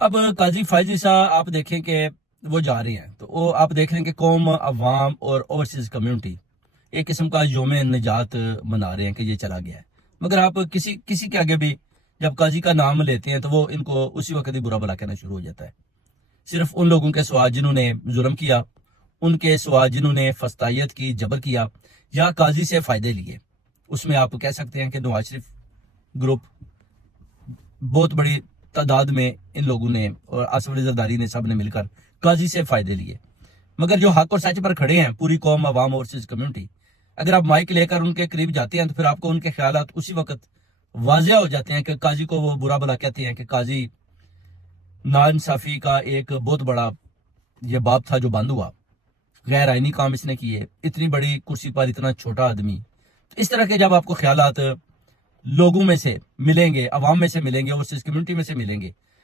اب قاضی فائزی صاحب آپ دیکھیں کہ وہ جا رہے ہیں تو وہ آپ دیکھ رہے ہیں کہ قوم، عوام اور اوورسیز کمیونٹی ایک قسم کا یوم نجات منا رہے ہیں کہ یہ چلا گیا ہے، مگر آپ کسی کے آگے بھی جب قاضی کا نام لیتے ہیں تو وہ ان کو اسی وقت ہی برا بلا کہنا شروع ہو جاتا ہے۔ صرف ان لوگوں کے سوا جنہوں نے ظلم کیا، ان کے سوا جنہوں نے فسطائیت کی، جبر کیا یا قاضی سے فائدے لیے، اس میں آپ کہہ سکتے ہیں کہ نواز شریف گروپ بہت بڑی تعداد میں ان لوگوں نے اور آصف علی زرداری نے سب نے مل کر قاضی سے فائدے لیے۔ مگر جو حق اور سچ پر کھڑے ہیں پوری قوم، عوام اور کمیونٹی، اگر آپ مائک لے کر ان کے قریب جاتے ہیں تو پھر آپ کو ان کے خیالات اسی وقت واضح ہو جاتے ہیں کہ قاضی کو وہ برا بلا کہتے ہیں کہ قاضی ناانصافی کا ایک بہت بڑا یہ باب تھا جو بند ہوا، غیر آئینی کام اس نے کیے، اتنی بڑی کرسی پر اتنا چھوٹا آدمی۔ اس طرح کے جب آپ کو خیالات لوگوں میں سے ملیں گے، عوام میں سے ملیں گے اور کمیونٹی میں سے ملیں گے